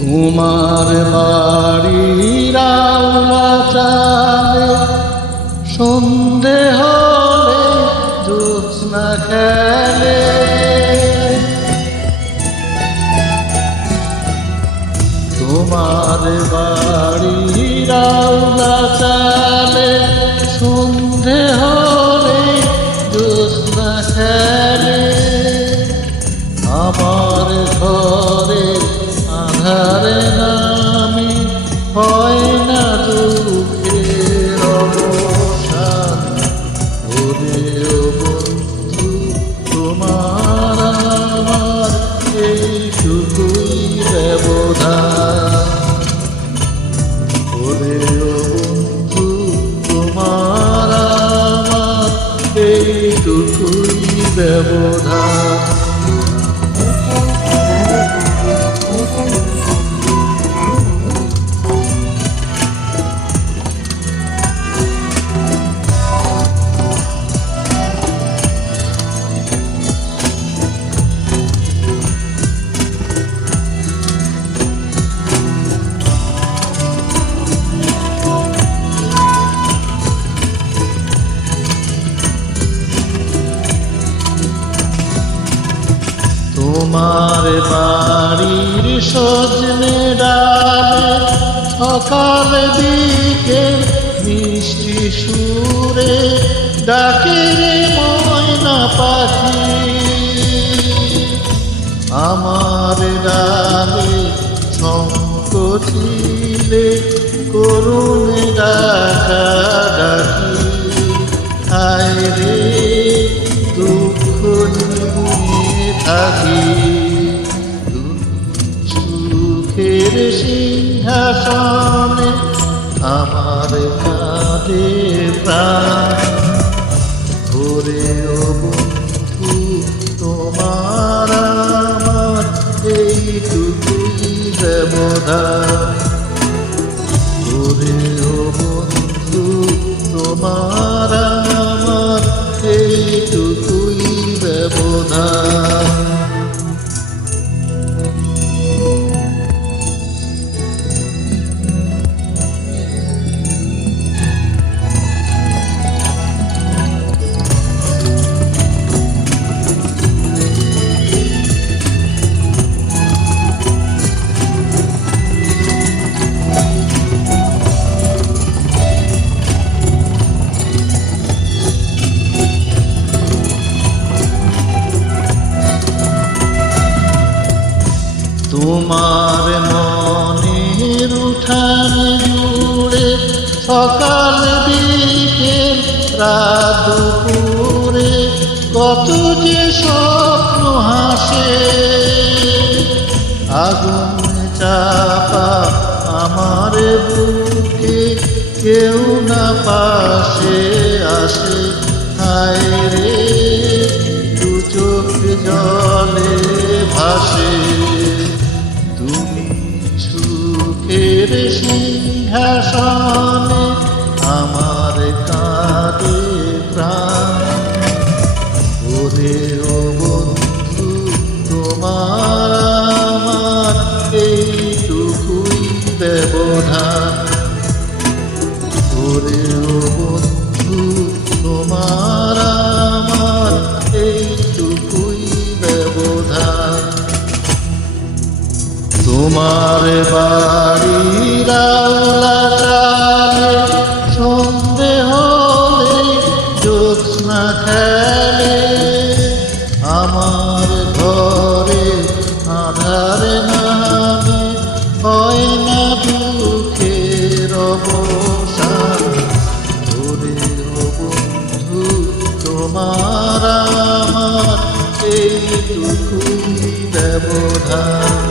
তোমার বাড়ির আওলা চালে সন্ধে হলে জ্যোৎস্না খেলে। তোমার বাড়ির আওলা চালে সন্ধে হলে জ্যোৎস্না খেলে। আমার ঘরে আধারে নামি হয় না দুঃখের অবসান। ওরে ও বন্ধু তোমার আমার এইটুকুই ব্যবধান। ওরে ও বন্ধু তোমার আমার এইটুকুই ব্যবধান। তোমার বাড়ির সজনে ডালে সকাল দিকে মিষ্টি সুরে ডাকে রে ময়না পাখি। আমার ডালে সংকোচিলে করুণ ডাকা ডাকি। হায় রে দুঃখ নিয়ে থাকি সুখের সিংহাসনে আমার কাঁধে প্রাণ। ওরে ও বন্ধু তোমার আমার এইটুকুই ব্যবধান। ওরে ও বন্ধু তোমার আমার এইটুকুই ব্যবধান। তোমার মনের উঠান জুড়ে সকাল বিকেল রাত দুপুরে কত যে স্বপ্ন হাসে। আগুন চাপা আমার বুকে কেউ না পাশে আসে। হায় রে দু চোখ জলে ভাসে। তুমি সুখের সিংহাসনে আমার কাঁধে প্রাণ। ওরে ও বন্ধু তোমার আমার এইটুকুই ব্যবধান। ওরে ও বন্ধু তোমার আমার এইটুকুই ব্যবধান। তোমার বাড়ির আওলা চালে সন্ধে হলে জ্যোৎস্না খেলে। আমার ঘরে আধারে নামে হয় না দুঃখের অবসান। ওরে ও বন্ধু তোমার আমার এইটুকুই ব্যবধান।